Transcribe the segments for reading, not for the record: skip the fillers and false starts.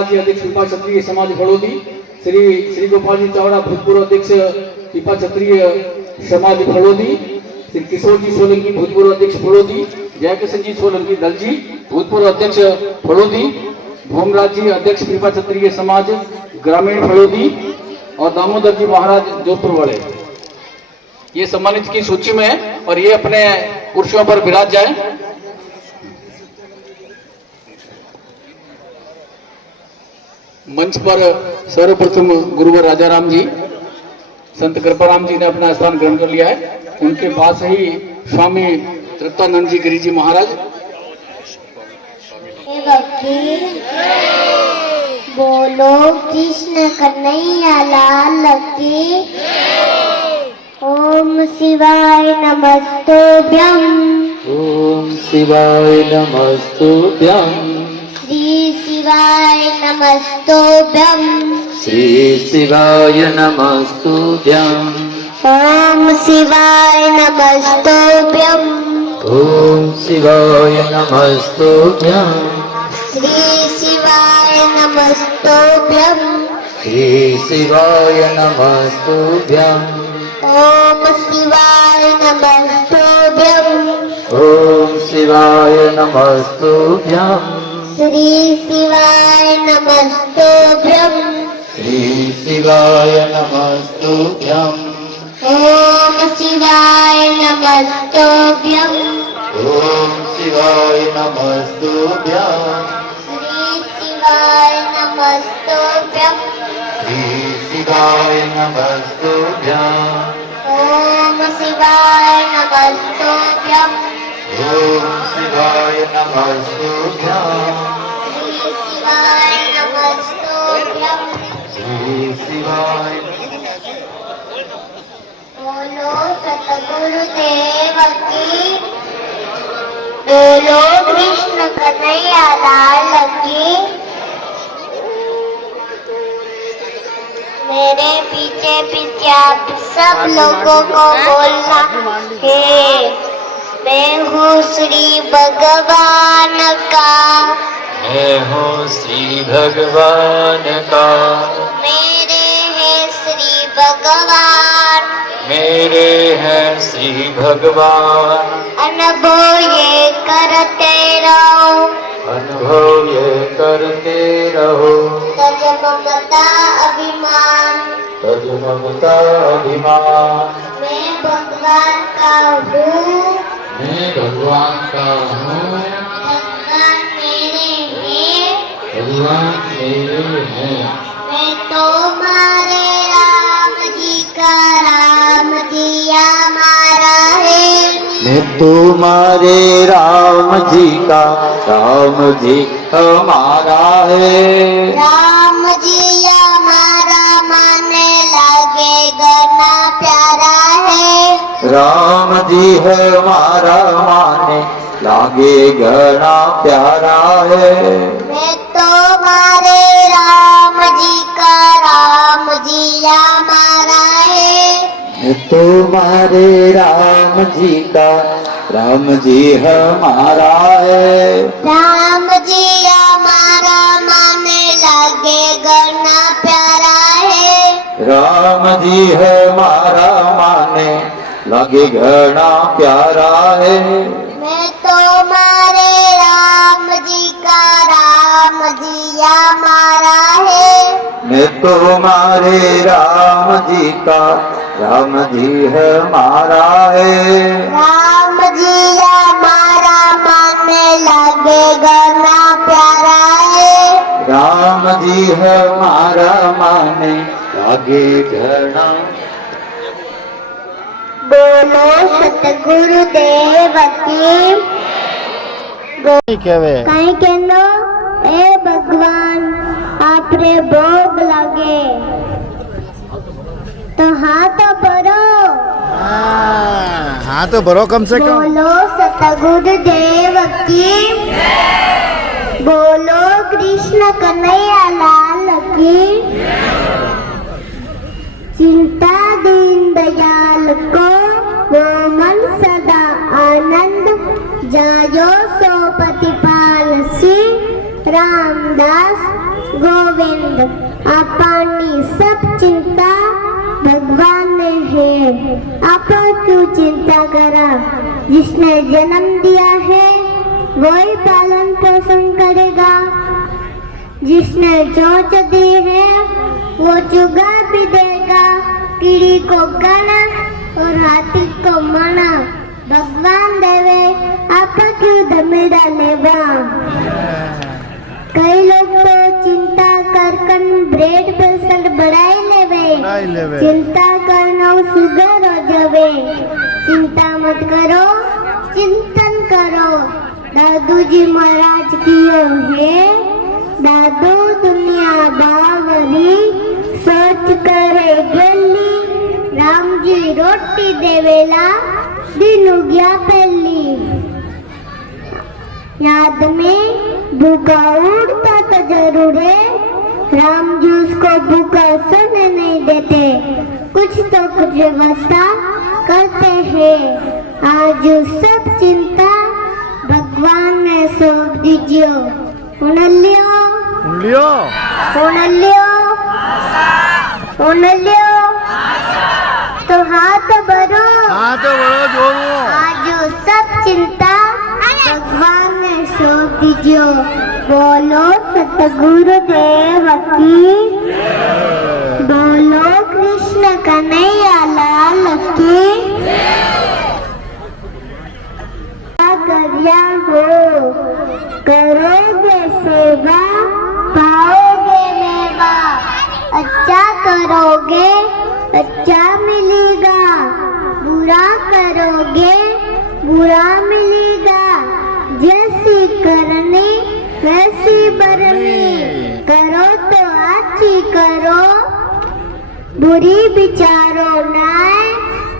राज्य अध्यक्ष पिपा क्षत्रिय समाज फड़ोदी, श्री गोपाल जी चावड़ा भूतपूर्व अध्यक्ष पिपा क्षत्रिय समाज फड़ोदी, श्री किशोर जी सोलंकी भूतपूर्व अध्यक्ष फड़ोदी, जयकिशन जी सोलंकी दलजी भूतपूर्व अध्यक्ष फड़ोदी, भूमराज जी अध्यक्ष पिपा क्षत्रिय समाज ग्रामीण फड़ोदी और दामोदर जी महाराज जोधपुर वाले, ये सम्मानित की सूची में है और ये अपने कुर्सियों पर विराज जाए। मंच पर सर्वप्रथम गुरुवर राजाराम जी, संत कृपाराम जी ने अपना स्थान ग्रहण कर लिया है। उनके पास ही स्वामी तृप्तानंद जी गिरी जी महाराज। बोलो कृष्ण कन्हैया लाल की। ओम शिवाय नमस्तुभ्यं। ओम शिवाय नमस्तुभ्यं। श्री शिवाय नमस्तुभ्यं। श्री शिवाय नमस्तुभ्यं। ओम शिवाय नमस्तुभ्यं। ओम शिवाय नमस्तुभ्यं। श्री शिवाय नमस्तुभ्यं। श्री शिवाय नमस्तुभ्यं। ओम शिवाय नमस्तुभ्यं। ओम शिवाय नमस्तुभ्यं। श्री शिवाय नमस्तुभ्यं। श्री शिवाय नमस्तुभ्यं। ओम शिवाय नमस्तुभ्यं। ओम शिवाय नमस्तुभ्यं। श्री शिवाय नमस्तुभ्यं। श्री शिवाय नमस्तुभ्यं। ओम शिवाय नमस्तुभ्यं। ओम शिवाय नमस्तुभ्यं। श्री शिवाय नमस्तुभ्यं। श्री शिवाय। बोलो सतगुरुदेव की। बोलो कृष्ण कन्हैया लाल की। मेरे पीछे पीछे आप सब लोगों को बोलना है। मैं हूँ श्री भगवान का। मैं हूँ श्री भगवान का। मेरे हैं श्री भगवान। मेरे हैं श्री भगवान। अनुभव ये करते रहो। अनुभव ये करते रहो। तज ममता अभिमान। तज ममता अभिमान। मैं भगवान का हूँ। मैं भगवान का हूँ। भगवान मेरे हैं। भगवान मेरे हैं। मैं तुम्हारे राम जी का। राम जी हमारा है। मैं तुम्हारे राम जी का। राम जी हमारा है। राम जी हमारा माने लगेगा ना प्यारा है। राम जी हमारा माने लागे घना प्यारा है। मैं तुम्हारे राम जी का। राम जी हमारा है। मैं तुम्हारे राम जी का। राम जी हमारा है। राम जी हमारा माने लगेगा ना प्यारा है। राम जी हमारा माने लागे घना प्यारा है। मैं तुम्हारे राम जी का। राम जी हमारा है। मैं तुम्हारे राम जी का। राम जी हमारा है। राम जी हमारा माने लगेगा ना प्यारा है। राम जी हमारा माने लागे घना। बोलो सतगुरुदेव की। कहीं कहनो ए भगवान आपरे भोग लगे तो हाथ भरो। हाँ तो भरो कम से कम। बोलो सतगुरुदेव की। बोलो कृष्ण कन्हैया लाल की। चिंता दीन दयाल को वो मन सदा आनंद जायो सो प्रतिपाल श्री रामदास गोविंद अपनी सब चिंता भगवान ने है, आप क्यों चिंता करा। जिसने जन्म दिया है वही पालन पोषण करेगा, जिसने चोंच दी है वो चुगा भी देगा। कीड़ी को गणा और हाथी को मना, भगवान देवे आप क्यों दमे डालेगा। कई लोग तो चिंता कर ब्लड प्रेशर बढ़ाई लेवे, चिंता करना शुगर हो जावे। चिंता मत करो, चिंतन करो। दादू जी महाराज किए है, दादू दुनिया बावरी सोच करे गली। राम जी रोटी देवेला दिन उग्या पहली। याद में भूखा उड़ता तो जरूर है, राम जी उसको भूखा सोने नहीं देते। कुछ तो कुछ व्यवस्था करते हैं। आज सब चिंता भगवान ने सौंप दीजिए। तो हाथ बढ़ो जोड़ो। आज सब चिंता भगवान ने सौंप दीजिए। बोलो सतगुरुदेव की, बोलो कृष्ण कन्हैया लाल की। करिया हो करोगे सेवा पाओगे मेवा। अच्छा करोगे अच्छा मिलेगा, बुरा करोगे बुरा मिलेगा। जैसी करनी वैसी बरनी, करो तो अच्छी करो, बुरी विचारो नाय।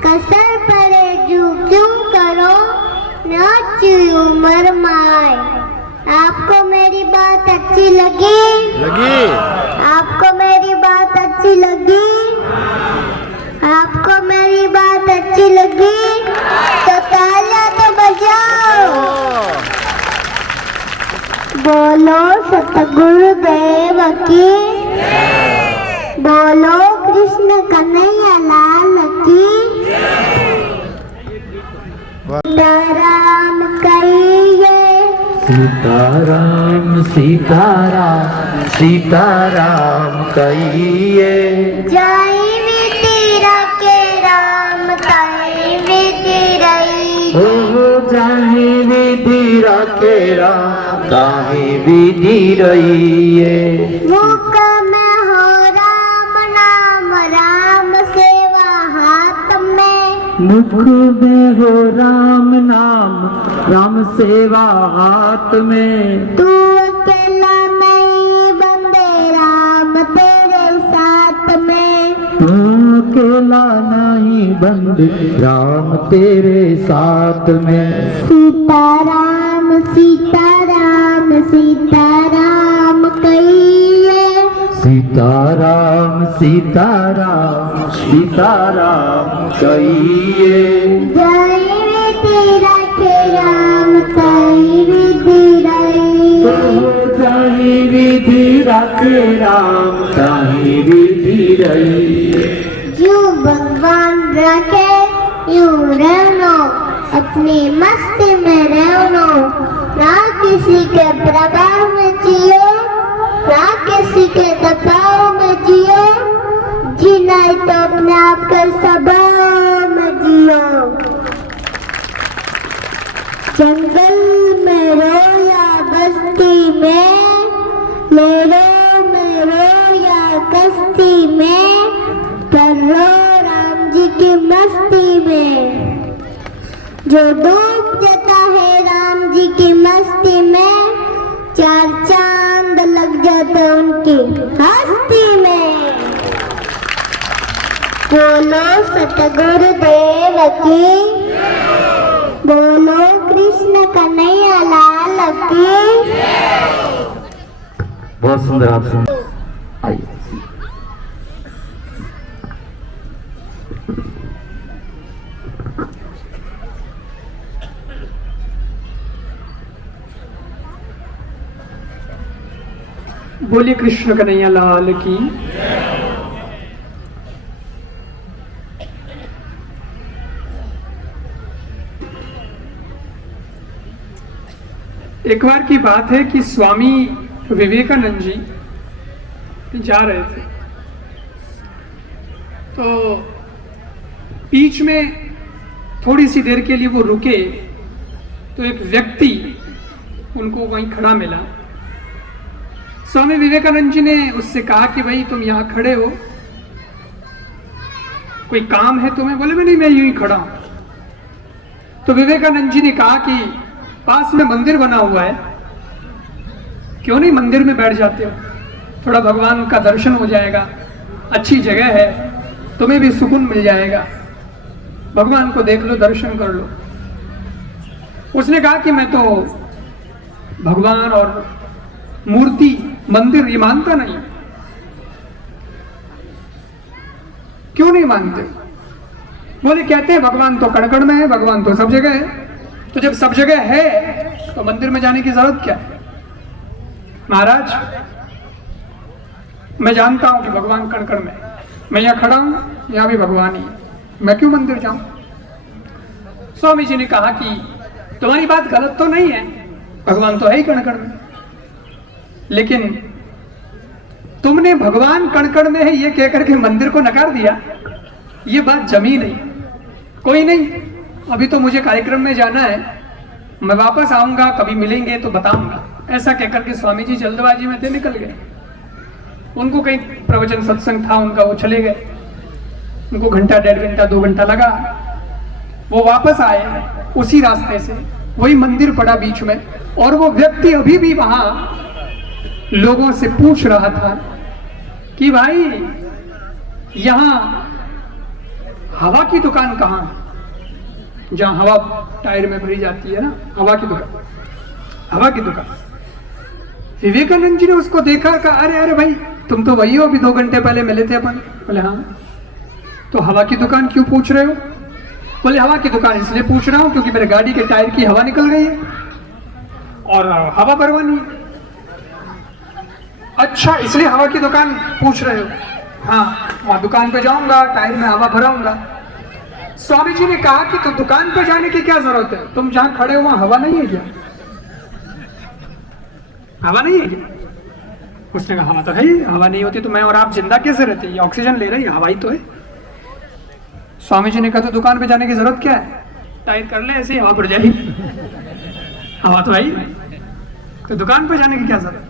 कसर पड़े जो क्यों करो, नाची उम्र माए। आपको मेरी बात अच्छी लगी? आपको मेरी बात अच्छी लगी? आपको मेरी बात अच्छी लगी तो तालियां तो बजाओ। बोलो सतगुरुदेव की, बोलो कृष्ण कन्हैया लाल की। सीताराम कहिए, सीताराम सीताराम सीताराम कहिए। जय तेरा के राम ताई विधि रही। जाहि विधि रखे राम ताहि विधि रहिए। मुख में हो राम नाम, राम सेवा हाथ में। मुख में हो राम नाम, राम सेवा हाथ में। तू अकेला नहीं बंदे राम तेरे साथ में। तू अकेला नहीं बंदे राम तेरे साथ में। सीताराम सीताराम सीताराम कहिए। सीताराम सीताराम सीताराम कहिए। जय तेरा के राम ताई विधि रही। जाहि विधि रखे राम ताहि विधि रहिए। जो भगवान रखे यूं रहनो, अपनी मस्ती में रहनो। ना किसी के प्रभाव में जियो, ना किसी के दबाव में जियो। जीना है तो अपने आप के स्वभाव में जियो। जंगल में रो या बस्ती में, लेरो में रो या कश्ती में, पर रो राम जी की मस्ती में। जो डूब जाता है राम जी की मस्ती में, चार चांद लग जाते उनकी हस्ती में। बोलो सतगुरुदेव की, बोलो कृष्ण कन्हैया लाल की। बहुत सुंदर आप सुन आइए। बोलिए कृष्ण कन्हैया लाल की। एक बार की बात है कि स्वामी विवेकानंद जी जा रहे थे, तो बीच में थोड़ी सी देर के लिए वो रुके, तो एक व्यक्ति उनको वहीं खड़ा मिला। स्वामी विवेकानंद जी ने उससे कहा कि भाई तुम यहाँ खड़े हो, कोई काम है तुम्हें? बोले मैं नहीं, मैं यूं ही खड़ा हूं। तो विवेकानंद जी ने कहा कि पास में मंदिर बना हुआ है, क्यों नहीं मंदिर में बैठ जाते हो, थोड़ा भगवान का दर्शन हो जाएगा, अच्छी जगह है, तुम्हें भी सुकून मिल जाएगा, भगवान को देख लो, दर्शन कर लो। उसने कहा कि मैं तो भगवान और मूर्ति मंदिर ये मानता नहीं। क्यों नहीं मानते? बोले कहते हैं भगवान तो कण-कण में है, भगवान तो सब जगह है। तो जब सब जगह है तो मंदिर में जाने की जरूरत क्या है? महाराज मैं जानता हूं कि भगवान कण-कण में है, मैं यहाँ खड़ा हूं, यहाँ भी भगवान ही है, मैं क्यों मंदिर जाऊं? स्वामी जी ने कहा कि तुम्हारी बात गलत तो नहीं है, भगवान तो है ही कण-कण में, लेकिन तुमने भगवान कण-कण में है ये कहकर के मंदिर को नकार दिया, ये बात जमी नहीं। कोई नहीं, अभी तो मुझे कार्यक्रम में जाना है, मैं वापस आऊंगा, कभी मिलेंगे तो बताऊंगा। ऐसा कहकर के स्वामी जी जल्दबाजी में थे, निकल गए। उनको कहीं प्रवचन सत्संग था उनका, वो चले गए। उनको घंटा, 1.5 घंटा, 2 घंटा लगा। वो वापस आए उसी रास्ते से, वही मंदिर पड़ा बीच में, और वो व्यक्ति अभी भी वहां लोगों से पूछ रहा था कि भाई यहां हवा की दुकान कहां है? जहां हवा टायर में भरी जाती है ना, हवा की दुकान, हवा की दुकान। विवेकानंद जी ने उसको देखा, कहा अरे अरे भाई तुम तो वही हो, अभी 2 घंटे पहले मिले थे अपन। बोले हाँ। तो हवा की दुकान क्यों पूछ रहे हो? बोले हवा की दुकान इसलिए पूछ रहा हूं क्योंकि मेरे गाड़ी के टायर की हवा निकल गई है और हवा भरवानी है। अच्छा, इसलिए हवा की दुकान पूछ रहे हो? हाँ, वहां दुकान पे जाऊंगा, टायर में हवा भराऊंगा। स्वामी जी ने कहा कि तो दुकान पे जाने की क्या जरूरत है, तुम जहां खड़े हो वहां हवा नहीं है क्या? हवा नहीं है क्या? उसने कहा हवा तो है ही, हवा नहीं होती तो मैं और आप जिंदा कैसे रहते? ये ऑक्सीजन ले रहे हैं, हवा ही तो है। स्वामी जी ने कहा तो दुकान पे जाने की जरूरत क्या है, टायर कर ले ऐसे ही हवा भर जाएगी, हवा तो है ही, तो दुकान पे जाने की क्या जरूरत?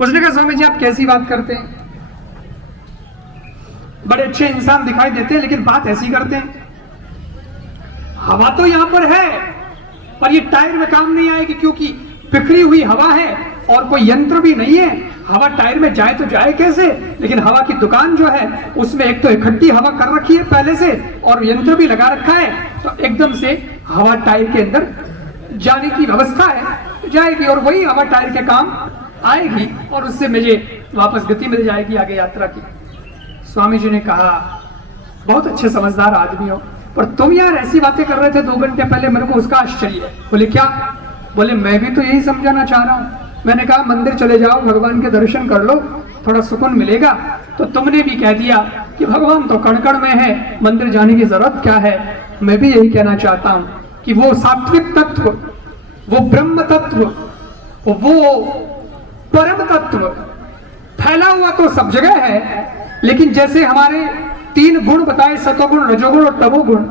उसने कहा स्वामी जी आप कैसी बात करते हैं, बड़े अच्छे इंसान दिखाई देते हैं लेकिन बात ऐसी करते हैं। हवा तो यहां पर है पर ये टायर में काम नहीं आएगी क्योंकि बिखरी हुई हवा है और कोई यंत्र भी नहीं है, हवा टायर में जाए तो जाए कैसे? लेकिन हवा की दुकान जो है उसमें एक तो इकट्ठी हवा कर रखी है पहले से और यंत्र भी लगा रखा है, तो एकदम से हवा टायर के अंदर जाने की व्यवस्था है, जाएगी और वही हवा टायर के काम आएगी और उससे मुझे वापस गति मिल जाएगी आगे यात्रा की। स्वामी जी ने कहा बहुत अच्छे समझदार आदमी हो, पर तुम यार ऐसी बातें कर रहे थे 2 घंटे पहले, मेरे को उसका आश्चर्य है। बोले क्या? बोले मैं भी तो यही समझाना चाह रहा हूं। मैंने कहा मंदिर चले जाओ, भगवान के दर्शन कर लो, थोड़ा सुकून मिलेगा, तो तुमने भी कह दिया कि भगवान तो कण-कण में है, मंदिर जाने की जरूरत क्या है। मैं भी यही कहना चाहता हूं कि वो सात्विक तत्व, वो ब्रह्म तत्व, वो परम तत्व फैला हुआ तो सब जगह है, लेकिन जैसे हमारे 3 गुण बताए, सतोगुण, रजोगुण और तमोगुण,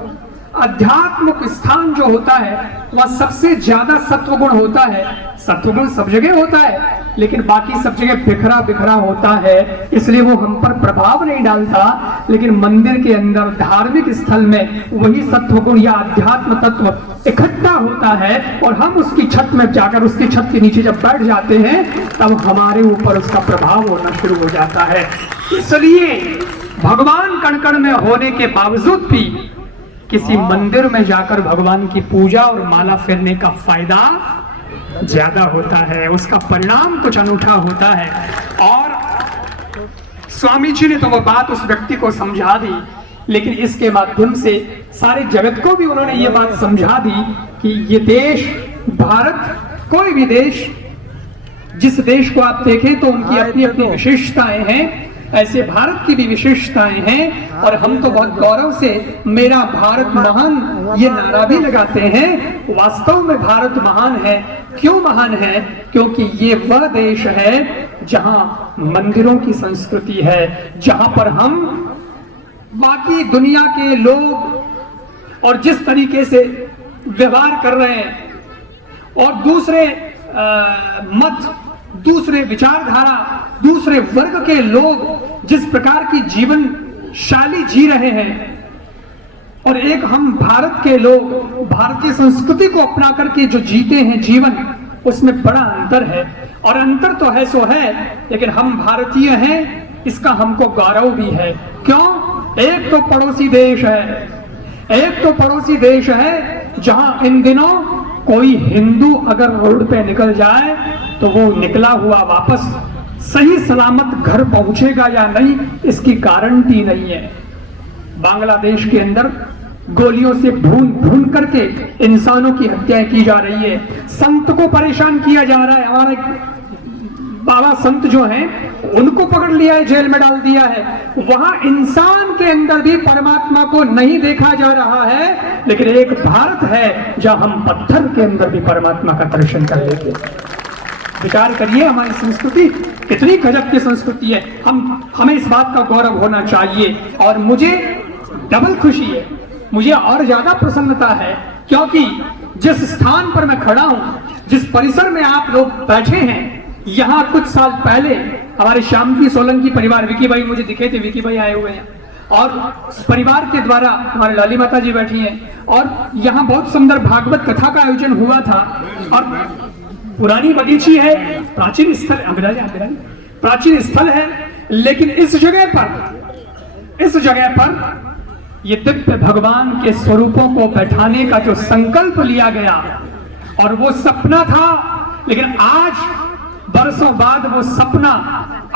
अध्यात्मिक स्थान जो होता है वह सबसे ज्यादा सत्वगुण होता है। सत्वगुण सब जगह होता है लेकिन बाकी सब जगह बिखरा बिखरा होता है, इसलिए वो हम पर प्रभाव नहीं डालता, लेकिन मंदिर के अंदर धार्मिक स्थल में वही सत्वगुण या अध्यात्म तत्व इकट्ठा होता है और हम उसकी छत में जाकर, उसकी छत के नीचे जब बैठ जाते हैं तब हमारे ऊपर उसका प्रभाव होना शुरू हो जाता है। इसलिए भगवान कण-कण में होने के बावजूद भी किसी मंदिर में जाकर भगवान की पूजा और माला फेरने का फायदा ज्यादा होता है, उसका परिणाम कुछ अनूठा होता है। और स्वामी जी ने तो वो बात उस व्यक्ति को समझा दी, लेकिन इसके माध्यम से सारे जगत को भी उन्होंने ये बात समझा दी कि ये देश, भारत, कोई भी देश जिस देश को आप देखें तो उनकी अपनी अपनी विशेषताएं हैं, ऐसे भारत की भी विशेषताएं हैं। और हम तो बहुत गौरव से मेरा भारत महान ये नारा भी लगाते हैं। वास्तव में भारत महान है। क्यों महान है? क्योंकि ये वह देश है जहां मंदिरों की संस्कृति है, जहां पर हम बाकी दुनिया के लोग और जिस तरीके से व्यवहार कर रहे हैं और दूसरे मत, दूसरे विचारधारा, दूसरे वर्ग के लोग जिस प्रकार की जीवन शैली जी रहे हैं और एक हम भारत के लोग भारतीय संस्कृति को अपना करके जो जीते हैं जीवन, उसमें बड़ा अंतर है। और अंतर तो है सो है, लेकिन हम भारतीय हैं, इसका हमको गौरव भी है। क्यों? एक तो पड़ोसी देश है, एक तो पड़ोसी देश है जहां इन दिनों कोई हिंदू अगर रोड पे निकल जाए तो वो निकला हुआ वापस सही सलामत घर पहुंचेगा या नहीं, इसकी गारंटी नहीं है। बांग्लादेश के अंदर गोलियों से भून भून करके इंसानों की हत्याएं की जा रही है, संत को परेशान किया जा रहा है। हमारे बाबा संत जो हैं उनको पकड़ लिया है, जेल में डाल दिया है। वहां इंसान के अंदर भी परमात्मा को नहीं देखा जा रहा है, लेकिन एक भारत है जहां हम पत्थर के अंदर भी परमात्मा का दर्शन कर लेते हैं। विचार करिए, हमारी संस्कृति कितनी गजब की संस्कृति है। हमें इस बात का गौरव होना चाहिए। और मुझे डबल खुशी है, मुझे और ज्यादा प्रसन्नता है, क्योंकि जिस स्थान पर मैं खड़ा हूं, जिस परिसर में आप लोग बैठे हैं, यहाँ कुछ साल पहले हमारे श्यामजी सोलंकी परिवार, विकी भाई मुझे दिखे थे, विकी भाई आए हुए हैं, और परिवार के द्वारा हमारे लाली माता जी बैठी हैं, और यहाँ बहुत सुंदर भागवत कथा का आयोजन हुआ था। और पुरानी बगीची है, प्राचीन स्थल, प्राचीन स्थल है, लेकिन इस जगह पर ये दिव्य भगवान के स्वरूपों को बैठाने का जो संकल्प लिया गया, और वो सपना था, लेकिन आज बरसों बाद वो सपना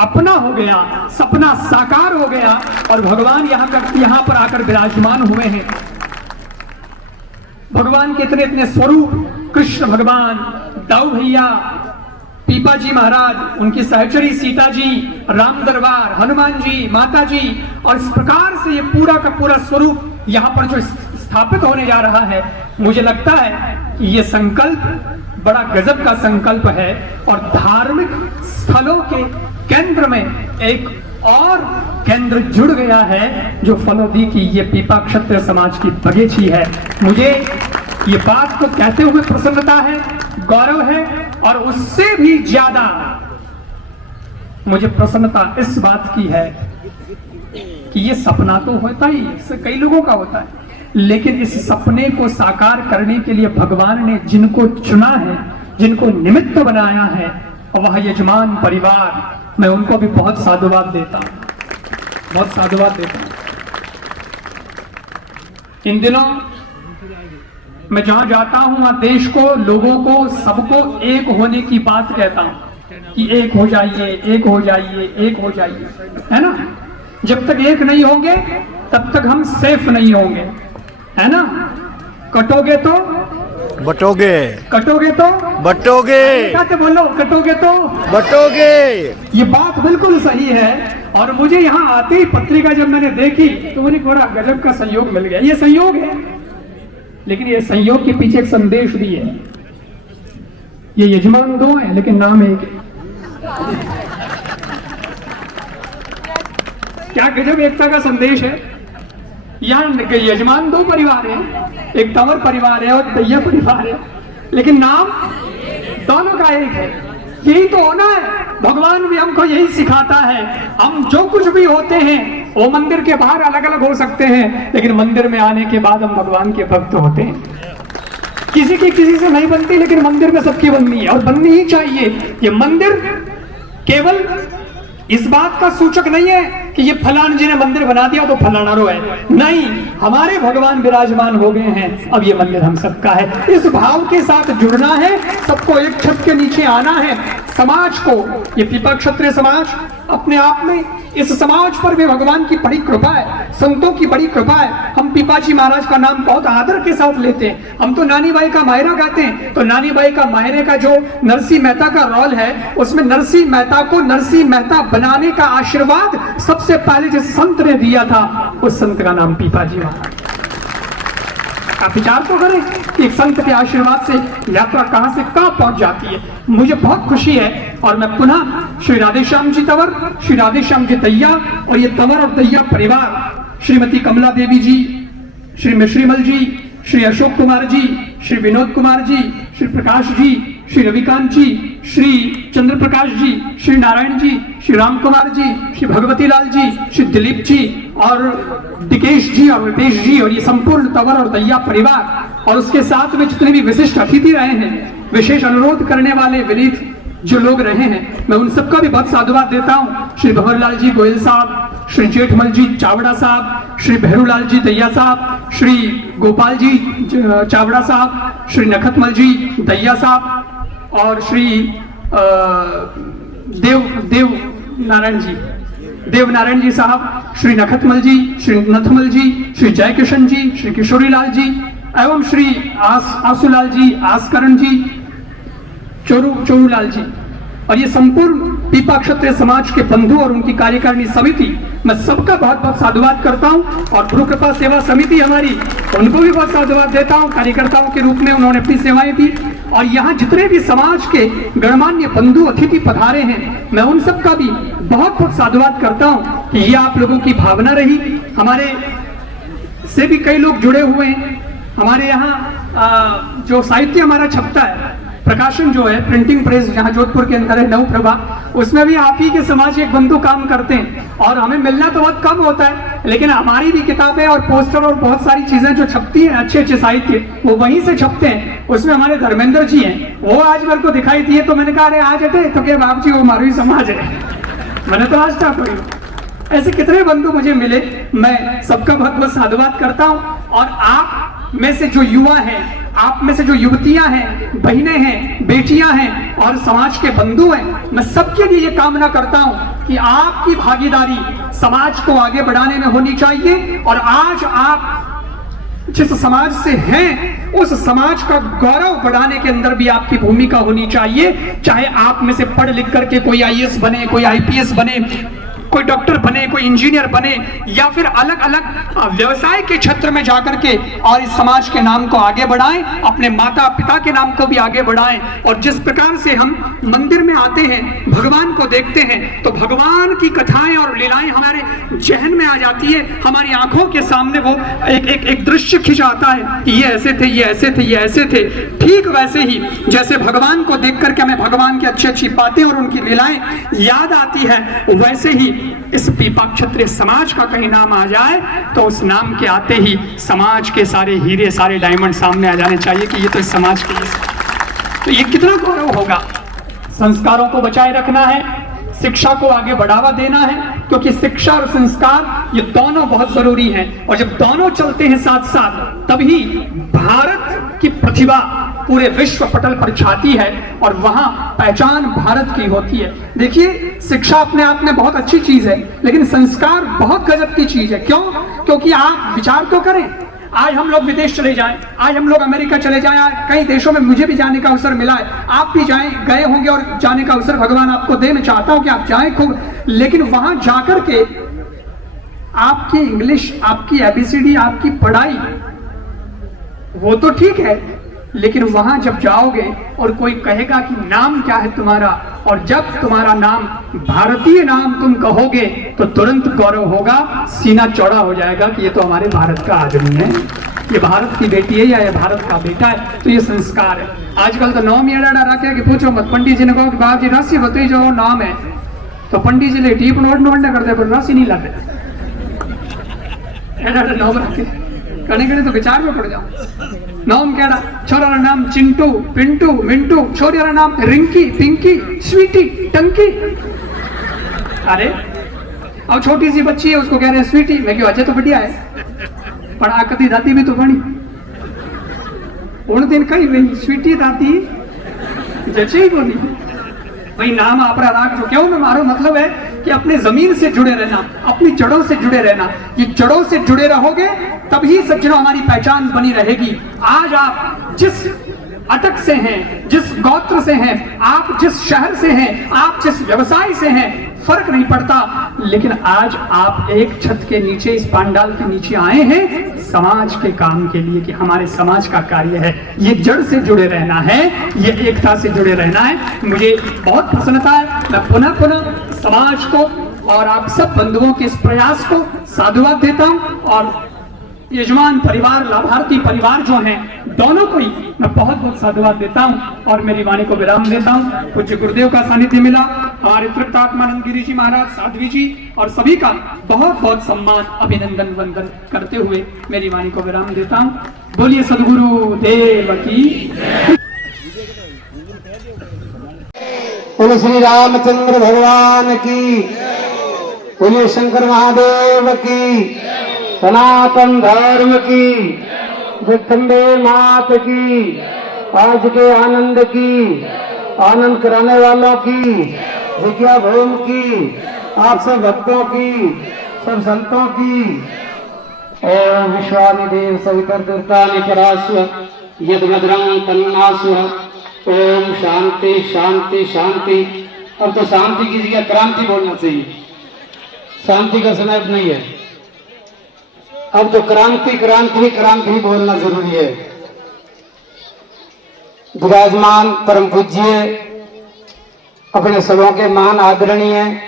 अपना हो गया, सपना साकार हो गया, और भगवान यहाँ पर आकर विराजमान हुए हैं। भगवान के इतने इतने स्वरूप, कृष्ण भगवान, दाऊ भैया, पीपा जी महाराज, उनकी सहचरी सीता जी, राम दरबार, हनुमान जी, माता जी, और इस प्रकार से ये पूरा का पूरा स्वरूप यहाँ पर जो स्थापित होने जा रहा है, मुझे लगता है कि ये संकल्प बड़ा गजब का संकल्प है। और धार्मिक स्थलों के केंद्र में एक और केंद्र जुड़ गया है, जो फलोदी की ये पीपा क्षत्रिय समाज की बगीची है। मुझे ये बात को कहते हुए प्रसन्नता है, गौरव है, और उससे भी ज्यादा मुझे प्रसन्नता इस बात की है कि ये सपना तो होता ही, इससे कई लोगों का होता है, लेकिन इस सपने को साकार करने के लिए भगवान ने जिनको चुना है, जिनको निमित्त बनाया है, वह यजमान परिवार, मैं उनको भी बहुत साधुवाद देता हूं, बहुत साधुवाद देता हूं। इन दिनों मैं जहां जाता हूं वहां देश को, लोगों को, सबको एक होने की बात कहता हूं कि एक हो जाइए, एक हो जाइए, एक हो जाइए, है ना। जब तक एक नहीं होंगे तब तक हम सेफ नहीं होंगे, है ना। कटोगे तो बटोगे, कटोगे तो बटोगे, कहते बोलो, कटोगे तो बटोगे। ये बात बिल्कुल सही है। और मुझे यहाँ आते ही पत्रिका जब मैंने देखी तो मुझे बड़ा गजब का संयोग मिल गया। ये संयोग है, लेकिन ये संयोग के पीछे एक संदेश भी है। ये यजमान दो हैं लेकिन नाम एक है। क्या गजब एकता का संदेश है। यहाँ यजमान दो परिवार है, एक तंवर परिवार है और दैया परिवार है, लेकिन नाम दोनों का एक है। यही तो होना है। भगवान भी हमको यही सिखाता है। हम जो कुछ भी होते हैं वो मंदिर के बाहर अलग अलग हो सकते हैं, लेकिन मंदिर में आने के बाद हम भगवान के भक्त होते हैं। किसी की किसी से नहीं बनती, लेकिन मंदिर में सबकी बननी है और बननी ही चाहिए। ये मंदिर केवल इस बात का सूचक नहीं है कि ये फलान जी ने मंदिर बना दिया तो फलाना रो है, नहीं, हमारे भगवान विराजमान हो गए हैं, अब ये मंदिर हम सबका है। इस भाव के साथ जुड़ना है, सबको एक छत के नीचे आना है। समाज को, ये पीपा क्षत्रिय समाज अपने आप में इस समाज पर भी भगवान की बड़ी कृपा है, संतों की बड़ी कृपा है। हम पीपाजी महाराज का नाम बहुत आदर के साथ लेते हैं। हम तो नानी बाई का मायरा गाते हैं, तो नानी बाई का मायरे का जो नरसिंह मेहता का रोल है, उसमें नरसिंह मेहता को नरसिंह मेहता बनाने का आशीर्वाद सबसे पहले जिस संत ने दिया था, उस संत का नाम पीपाजी महाराज। आप विचार तो करें कि एक संत के आशीर्वाद से यात्रा कहां से कहां पहुंच जाती है। मुझे बहुत खुशी है और मैं पुनः श्री राधेश्याम जी तंवर, श्री राधेश्याम जी दैया और ये तंवर और दैया परिवार, श्रीमती कमला देवी जी, श्री मिश्रीमल जी, श्री अशोक कुमार जी, श्री विनोद कुमार जी, श्री प्रकाश जी, श्री रविकांत जी, श्री चंद्र प्रकाश जी, श्री नारायण जी, श्री राम कुमार जी, श्री भगवती लाल जी, श्री दिलीप जी और दिकेश जी और रितेश जी और ये संपूर्ण तंवर और दैया परिवार और उसके साथ में जितने भी विशिष्ट अतिथि रहे हैं, विशेष अनुरोध करने वाले विनीत जो लोग रहे हैं, मैं उन सबका भी बहुत साधुवाद देता हूँ। श्री भंवरलाल जी गोयल साहब, श्री जेठमल जी चावड़ा साहब, श्री भैरूलाल जी दैया साहब, श्री गोपाल जी चावड़ा साहब, श्री नखतमल जी दैया साहब और श्री देव नारायण जी साहब, श्री नखतमल जी, श्री नथमल जी, श्री जयकिशन जी, श्री किशोरीलाल जी एवं श्री आसूलाल जी, आसकरण जी, चोरूलाल जी और ये संपूर्ण पीपा क्षत्रिय समाज के बंधु और उनकी कार्यकारिणी समिति, मैं सबका बहुत बहुत साधुवाद करता हूं और गुरु कृपा सेवा समिति हमारी, उनको भी बहुत साधुवाद देता हूं। कार्यकर्ताओं के रूप में उन्होंने अपनी सेवाएं दी और यहाँ जितने भी समाज के गणमान्य बंधु अतिथि पधारे हैं, मैं उन सबका भी बहुत बहुत साधुवाद करता हूँ कि ये आप लोगों की भावना रही। हमारे से भी कई लोग जुड़े हुए हैं। हमारे यहाँ जो साहित्य हमारा छपता है, प्रकाशन जो है, प्रिंटिंग प्रेस जहाँ जोधपुर के अंदर है, नवप्रभा, उसमें भी आप ही के समाज के एक बंधु काम करते हैं और हमें मिलना तो बहुत कम होता है, लेकिन हमारी भी किताबें और पोस्टर और बहुत सारी चीजें जो छपती हैं, अच्छे अच्छे साहित्य, वो वहीं से छपते हैं। उसमें हमारे धर्मेंद्र जी हैं, वो आज मेरे को दिखाई दिए तो मैंने कहा अरे आज थे तो क्या बाप जी वो मारू समाज है, मैंने तो आज था कोई। ऐसे कितने बंधु मुझे मिले, मैं सबका बहुत बहुत साधुवाद करता हूँ। और आप में से जो युवा हैं, आप में से जो युवतियां हैं, बहनें हैं, बेटियां हैं और समाज के बंधु हैं, मैं सबके लिए ये कामना करता हूं कि आपकी भागीदारी समाज को आगे बढ़ाने में होनी चाहिए और आज आप जिस समाज से हैं, उस समाज का गौरव बढ़ाने के अंदर भी आपकी भूमिका होनी चाहिए। चाहे आप में से पढ़ लिख करके कोई आईएएस बने, कोई आईपीएस बने, कोई डॉक्टर बने, कोई इंजीनियर बने या फिर अलग अलग व्यवसाय के क्षेत्र में जाकर के और इस समाज के नाम को आगे बढ़ाएं, अपने माता पिता के नाम को भी आगे बढ़ाएं। और जिस प्रकार से हम मंदिर में आते हैं, भगवान को देखते हैं, तो भगवान की कथाएं और लीलाएं हमारे जहन में आ जाती है, हमारी आंखों के सामने वो एक दृश्य खिंच आता है कि ये ऐसे थे, ये ऐसे थे, ये ऐसे थे। ठीक वैसे ही जैसे भगवान को देख करके हमें भगवान की अच्छी अच्छी बातें और उनकी लीलाएं याद आती है, वैसे ही इस पीपा क्षत्रिय समाज का कहीं नाम आ जाए तो उस नाम के आते ही समाज के सारे हीरे, सारे डायमंड सामने आ जाने चाहिए कि ये तो इस समाज के। तो ये कितना गौरव होगा। संस्कारों को बचाए रखना है, शिक्षा को आगे बढ़ावा देना है, क्योंकि शिक्षा और संस्कार ये दोनों बहुत जरूरी हैं और जब दोनों चलते हैं साथ साथ, तभी भारत की प्रतिभा पूरे विश्व पटल पर छाती है और वहां पहचान भारत की होती है। देखिए, शिक्षा अपने आप में बहुत अच्छी चीज है, लेकिन संस्कार बहुत गजब की चीज है। क्यों? क्योंकि आप विचार तो करें, आज हम लोग विदेश चले जाएं, आज हम लोग अमेरिका चले जाएं, कई देशों में मुझे भी जाने का अवसर मिला है, आप भी गए होंगे और जाने का अवसर भगवान आपको दे। मैं चाहता हूं कि आप जाएं खूब, लेकिन वहां जाकर के आपकी इंग्लिश, आपकी एबीसीडी, आपकी पढ़ाई वो तो ठीक है, लेकिन वहां जब जाओगे और कोई कहेगा कि नाम क्या है तुम्हारा, और जब तुम्हारा नाम भारतीय नाम तुम कहोगे तो तुरंत गौरव होगा, सीना चौड़ा हो जाएगा कि ये तो हमारे भारत का आदमी है, ये भारत की बेटी है या ये भारत का बेटा है। तो ये संस्कार है। आजकल तो नाम ये डरा रखे कि पूछो मत। पंडित जी ने कहा कि बाबा जी राशि बताइए जो नाम है, तो पंडित जी ने टीप नोट करते पर राशि नहीं लाते, नाम रखे कने तो विचार में पड़ जाओ। नाम क्या छोरा नाम चिंटू, पिंटू, मिंटू, छोरिया नाम रिंकी, पिंकी, स्वीटी, टंकी। अरे अब छोटी सी बच्ची है, उसको कह रहे हैं स्वीटी। मैं क्यों, अच्छे तो बढ़िया है, पर आकती दाती भी तो बनी उन दिन कही भाई स्वीटी दाती जचे ही बोली भाई नाम आपरा राख जो। क्यों? मैं मारो मतलब है कि अपने जमीन से जुड़े रहना, अपनी जड़ों से जुड़े रहना। ये जड़ों से जुड़े रहोगे तभी सज्जनों हमारी पहचान बनी रहेगी। आज आप जिस अटक से हैं, जिस गोत्र से हैं, आप जिस शहर से हैं, आप जिस व्यवसाय से हैं, फर्क नहीं पड़ता, लेकिन आज आप एक छत के नीचे, इस पांडाल के नीचे आए हैं समाज के काम के लिए, कि हमारे समाज का कार्य है। ये जड़ से जुड़े रहना है, ये एकता से जुड़े रहना है। मुझे बहुत प्रसन्नता है। मैं पुनः समाज को और आप सब बंधुओं के इस प्रयास को साधुवाद देता हूं, और यजमान परिवार, लाभार्थी परिवार जो हैं, दोनों को ही मैं बहुत बहुत साधुवाद देता हूं और मेरी वाणी को विराम देता हूं। पूज्य गुरुदेव का सानिध्य मिला, हमारे तृप्तात्मानंद गिरी जी महाराज, साध्वी जी और सभी का बहुत बहुत सम्मान, अभिनंदन, वंदन करते हुए मेरी वाणी को विराम देता हूं। बोलिए सद्गुरु देव की। बोलो श्री रामचंद्र भगवान की, बोलिए शंकर महादेव की, सनातन धर्म की, जगदम्बे मात की, आज के आनंद की, आनंद कराने वालों की, विद्या भूम की, आप सब भक्तों की, सब संतों की। ओम विश्वामिदेव सवितर दुर्गानि परास्व यद्भद्रं तन्नास्व। ओम शांति शांति शांति। अब तो शांति की जगह क्रांति बोलना चाहिए, शांति का समय अब नहीं है, अब तो क्रांति क्रांति क्रांति ही बोलना जरूरी है। विराजमान परम पूज्य, अपने सबों के महान आदरणीय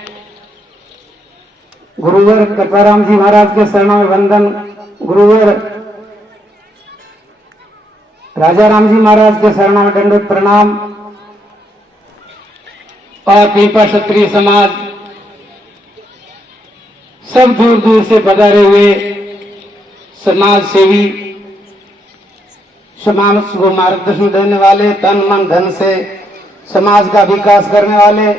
गुरुवर कृपाराम जी महाराज के शरणों में वंदन, गुरुवर राजा राम जी महाराज के शरणों में दंडवत प्रणाम, और पीपा क्षत्रिय समाज सब दूर दूर से पधारे हुए समाज सेवी, समाज को मार्गदर्शन देने वाले, तन मन धन से समाज का विकास करने वाले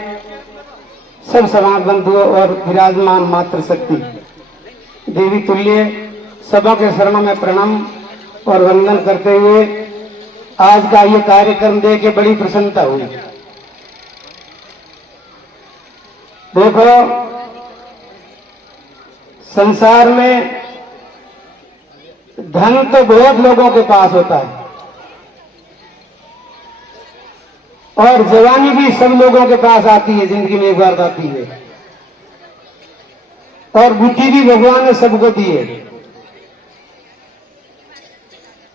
सब समाज बंधुओं और विराजमान मातृ शक्ति देवी तुल्य सबों के शरणों में प्रणाम और वंदन करते हुए आज का ये कार्यक्रम देख के बड़ी प्रसन्नता हुई। देखो, संसार में धन तो बहुत लोगों के पास होता है, और जवानी भी सब लोगों के पास आती है, जिंदगी में एक बार आती है, और बुद्धि भी भगवान ने सबको दी है।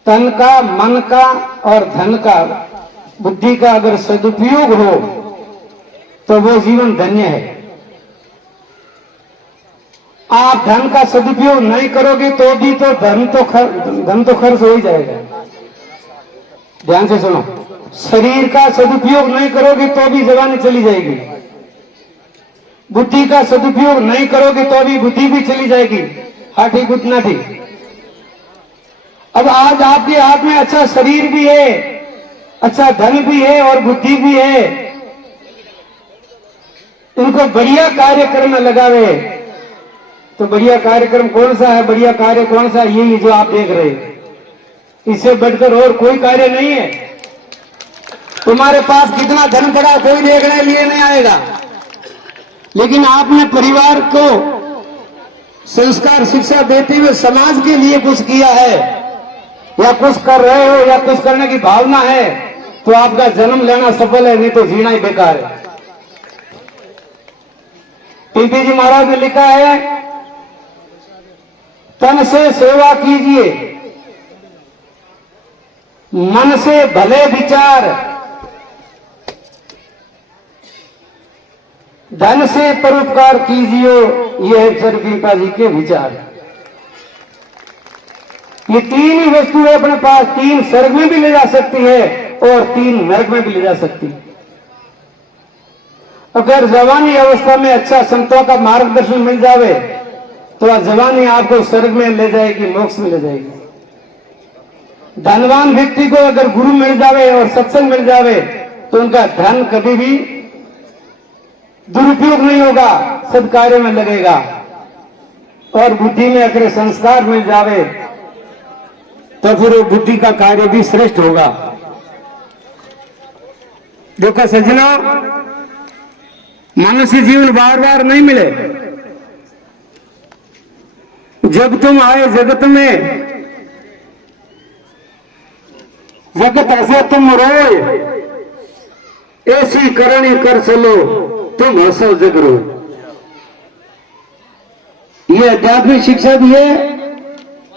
तन का, मन का और धन का, बुद्धि का अगर सदुपयोग हो तो वो जीवन धन्य है। आप धन का सदुपयोग नहीं करोगे तो भी तो धन तो खर्च हो ही जाएगा। ध्यान से सुनो, शरीर का सदुपयोग नहीं करोगे तो भी जवानी चली जाएगी, बुद्धि का सदुपयोग नहीं करोगे तो भी बुद्धि भी चली जाएगी। हाँ ठीक, उतना ठीक। अब आज आपके हाथ में अच्छा शरीर भी है, अच्छा धन भी है और बुद्धि भी है, इनको बढ़िया कार्यक्रम में लगावे। तो बढ़िया कार्यक्रम कौन सा है, बढ़िया कार्य कौन सा है? यही जो आप देख रहे हैं, इससे बढ़कर और कोई कार्य नहीं है। तुम्हारे पास कितना धन पड़ा कोई देखने लिए नहीं आएगा, लेकिन आपने परिवार को संस्कार शिक्षा देते हुए समाज के लिए कुछ किया है, या कुछ कर रहे हो, या कुछ करने की भावना है, तो आपका जन्म लेना सफल है, नहीं तो जीना ही बेकार है। पीपी जी महाराज ने लिखा है, तन से सेवा कीजिए, मन से भले विचार, धन से परोपकार कीजिए, ये है सर पीपा जी के विचार। ये तीन ही वस्तुएं अपने पास, तीन स्वर्ग में भी ले जा सकती है और तीन नरक में भी ले जा सकती है। अगर जवानी अवस्था में अच्छा संतों का मार्गदर्शन मिल जावे तो जवानी आपको स्वर्ग में ले जाएगी, मोक्ष में ले जाएगी। धनवान व्यक्ति को अगर गुरु मिल जावे और सत्संग मिल जावे तो उनका धन कभी भी दुरुपयोग नहीं होगा, सद्कार्य में लगेगा। और बुद्धि में अगर संस्कार मिल जावे तो फिर वो बुद्धि का कार्य भी श्रेष्ठ होगा। देखो सज्जनों, मनुष्य जीवन बार बार नहीं मिले। जब तुम आए जगत में, जगत ऐसे तुम रोए, ऐसी करनी कर चलो तुम हंसो जग रो। ये आध्यात्मिक शिक्षा भी है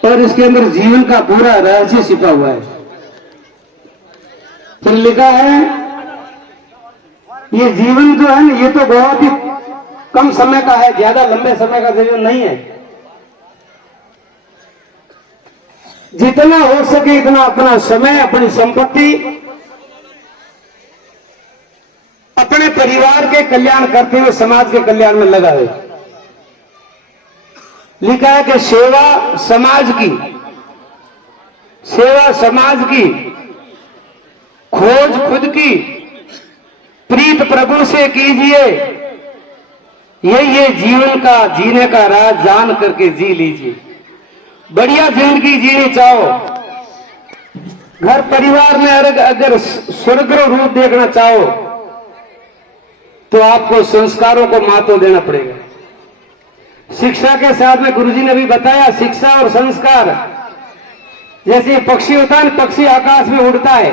और इसके अंदर जीवन का पूरा रहस्य छिपा हुआ है। फिर लिखा है ये जीवन जो है ना, ये तो बहुत ही कम समय का है, ज्यादा लंबे समय का जीवन नहीं है। जितना हो सके इतना अपना समय, अपनी संपत्ति, अपने परिवार के कल्याण करते हुए समाज के कल्याण में लगाए। लिखा है कि सेवा समाज की, सेवा समाज की, खोज खुद की, प्रीत प्रभु से कीजिए, ये जीवन का जीने का राज जान करके जी लीजिए। बढ़िया जिंदगी जीनी चाहो, घर परिवार में अगर स्वर्ग रूप देखना चाहो तो आपको संस्कारों को महत्व देना पड़ेगा। शिक्षा के साथ में गुरुजी ने भी बताया, शिक्षा और संस्कार जैसे पक्षी होता है, पक्षी आकाश में उड़ता है,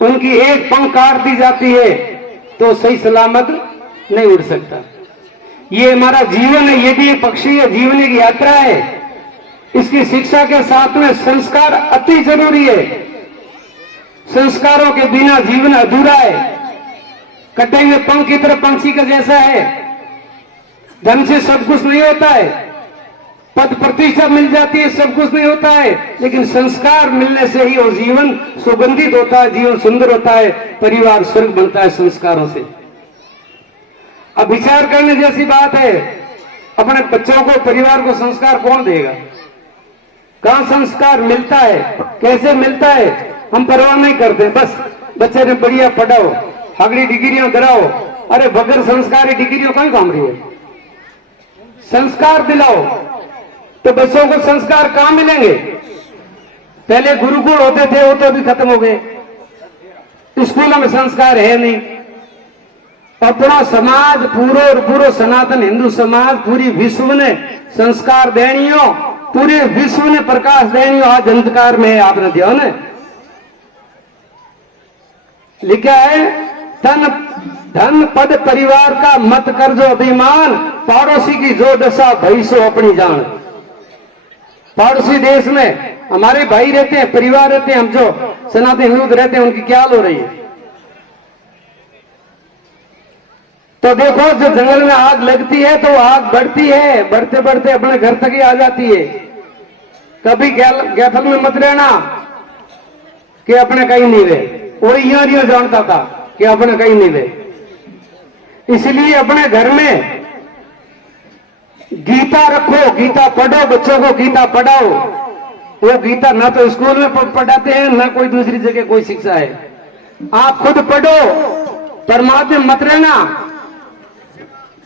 उनकी एक पंख काट दी जाती है तो सही सलामत नहीं उड़ सकता। ये हमारा जीवन है, ये भी एक पक्षी है, जीवन की यात्रा है। इसकी शिक्षा के साथ में संस्कार अति जरूरी है। संस्कारों के बिना जीवन अधूरा है। कटे हुए पंख की तरह पंछी का जैसा है, धन से सब कुछ नहीं होता है, पद प्रतिष्ठा मिल जाती है, सब कुछ नहीं होता है, लेकिन संस्कार मिलने से ही वो जीवन सुगंधित होता है, जीवन सुंदर होता है, परिवार स्वर्ग बनता है संस्कारों से। अब विचार करने जैसी बात है, अपने बच्चों को, परिवार को संस्कार कौन देगा? कहां संस्कार मिलता है, कैसे मिलता है, हम परवाह नहीं करते। बस बच्चे ने बढ़िया पढ़ाओ, अगली डिग्रियां कराओ। अरे बगैर संस्कारी डिग्रियों कहीं काम रही है? संस्कार दिलाओ तो बच्चों को संस्कार कहां मिलेंगे? पहले गुरुकुल होते थे, वो तो भी खत्म हो गए। स्कूलों में संस्कार है नहीं। अपना समाज पूरा सनातन हिंदू समाज पूरी विश्व ने संस्कार देनियो, पूरे विश्व ने प्रकाश देनियो आज अंधकार में है। आपने ध्यान है, लिखा है धन पद परिवार का मत कर जो अभिमान, पड़ोसी की जो दशा भई सो अपनी जान। पड़ोसी देश में हमारे भाई रहते हैं, परिवार रहते हैं, हम जो सनातन हिंदू रहते हैं, उनकी क्या हाल हो रही है? तो देखो, जो जंगल में आग लगती है तो आग बढ़ती है, बढ़ते बढ़ते अपने घर तक ही आ जाती है। कभी गैफल में मत रहना कि अपने कहीं नहीं रहे। वो यहाँ जानता था कि अपने कहीं नहीं रहे। इसलिए अपने घर में गीता रखो, गीता पढ़ो, बच्चों को गीता पढ़ाओ। वो गीता ना तो स्कूल में पढ़ाते हैं, ना कोई दूसरी जगह कोई शिक्षा है। आप खुद पढ़ो, परमात्मा मत रहना,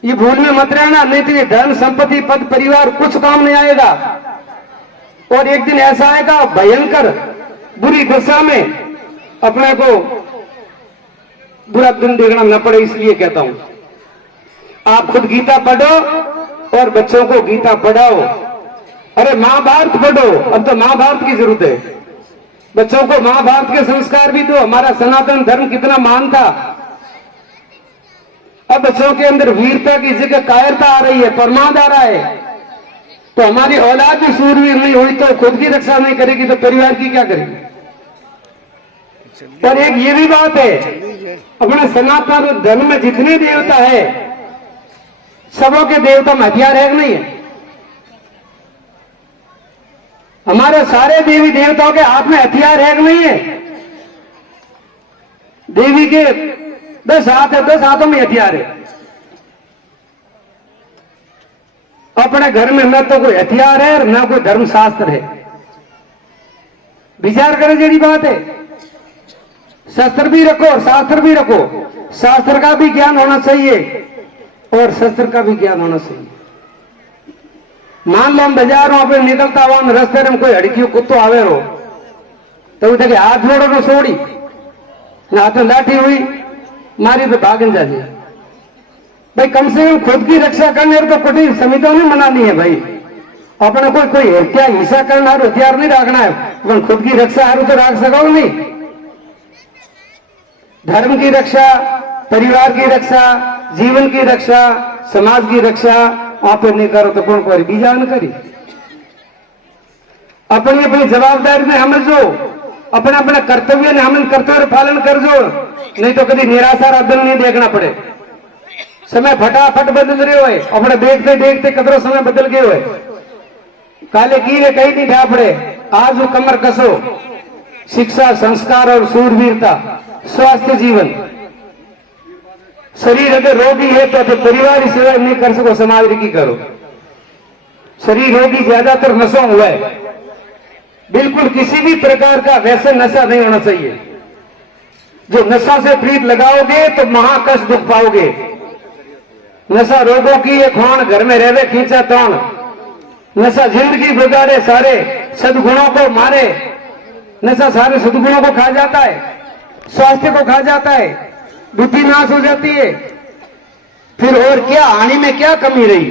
ये भूल में मत रहना, नहीं तो ये धन संपत्ति पद परिवार कुछ काम नहीं आएगा। और एक दिन ऐसा आएगा भयंकर बुरी दशा में अपने को बुरा दिन देखना न पड़े। इसलिए कहता हूं, आप खुद गीता पढ़ो और बच्चों को गीता पढ़ाओ। अरे महाभारत पढ़ो, अब तो महाभारत की जरूरत है। बच्चों को महाभारत के संस्कार भी दो। हमारा सनातन धर्म कितना महान था। अब बच्चों के अंदर वीरता की जगह कायरता आ रही है, प्रमाद आ रहा है। तो हमारी औलाद भी सूरवीर नहीं हुई तो खुद की रक्षा नहीं करेगी तो परिवार की क्या करेगी? और एक ये भी बात है, अपने सनातन धर्म में जितने देवता है, सबों के देवता में हथियार है नहीं है? हमारे सारे देवी देवताओं के हाथ में हथियार है नहीं है? देवी के 10 हाथ है, 10 हाथों में हथियार है। अपने घर में न तो कोई हथियार है और न कोई धर्मशास्त्र है। विचार करें जरी बात है। शस्त्र भी रखो और शास्त्र भी रखो। शास्त्र का भी ज्ञान होना चाहिए और शस्त्र का भी ज्ञान होना चाहिए। मान लो हम बाजारों पे निकलता हुआ रास्ते में कोई हड़की कुत्तो आवे रो तो उसे हाथ जोड़ो तो छोड़ी, हाथ में लाठी हुई मारी तो भागन जाए। भाई कम से कम खुद की रक्षा करने तो कुछ समितियों ने मनानी है भाई। अपने कोई हत्या हिंसा करना और हथियार नहीं रखना है, पर खुद की रक्षा हारू तो रख सको नहीं। धर्म की रक्षा, परिवार की रक्षा, जीवन की रक्षा, समाज की रक्षा आप नहीं करो तो कौन करी? बीजा न करी। अपनी अपनी जवाबदारी में हम जो अपने अपने कर्तव्य ने हम कर्तव्य पालन कर जो, नहीं तो कभी निराशा राधन नहीं देखना पड़े। समय फटाफट बदल रहे हुए, अपने देखते देखते कदरों समय बदल गए हुए। काले की ने कहीं नहीं ठा पड़े, आज वो कमर कसो। शिक्षा, संस्कार और सूरवीरता, स्वास्थ्य जीवन। शरीर अगर रोगी है तो परिवार की सेवा नहीं कर सको, समाज की करो। शरीर रोगी ज्यादातर नशों हुआ है। बिल्कुल किसी भी प्रकार का वैसे नशा नहीं होना चाहिए। जो नशा से प्रीत लगाओगे तो महाकष्ट दुख पाओगे। नशा रोगों की एक खोण, घर में रहवे खींचा तौण। नशा जिंदगी बिगाड़े, सारे सदगुणों को मारे। नशा सारे सदगुणों को खा जाता है, स्वास्थ्य को खा जाता है, बुद्धि नाश हो जाती है। फिर और क्या हानि में क्या कमी रही?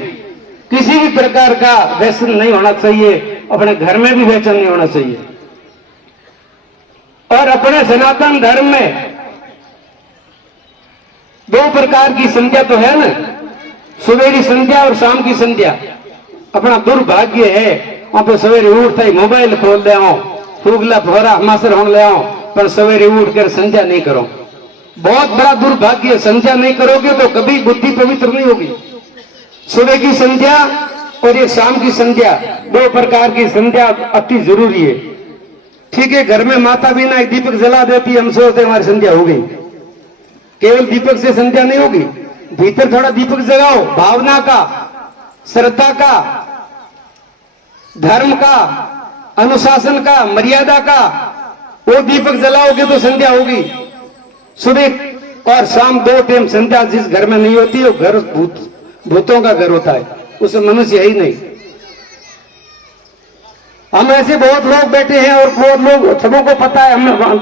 किसी भी प्रकार का व्यसन नहीं होना चाहिए, अपने घर में भी व्यसन नहीं होना चाहिए। और अपने सनातन धर्म में 2 प्रकार की संध्या तो है ना, सवेरी संध्या और शाम की संध्या। अपना दुर्भाग्य है वहां पे सवेरे उठता ही मोबाइल खोल ले आओ, फूगला फोरा मासर होने ले आओ, पर सवेरे उठ कर संध्या नहीं करो। बहुत बड़ा दुर्भाग्य है। संध्या नहीं करोगे तो कभी बुद्धि पवित्र नहीं होगी। सुबह की संध्या और ये शाम की संध्या, 2 प्रकार की संध्या अति जरूरी है। ठीक है, घर में माता बिना एक दीपक जला देती है, हम सोचते हमारी संध्या हो गई। केवल दीपक से संध्या नहीं होगी, भीतर थोड़ा दीपक जगाओ, भावना का, श्रद्धा का, धर्म का, अनुशासन का, मर्यादा का, वो दीपक जलाओगे तो संध्या होगी। सुबह और शाम 2 टाइम संध्या जिस घर में नहीं होती वो घर भूतों का घर होता है, उसमें मनुष्य है ही नहीं। हम ऐसे बहुत लोग बैठे हैं और बहुत लोग, सबों को पता है, हम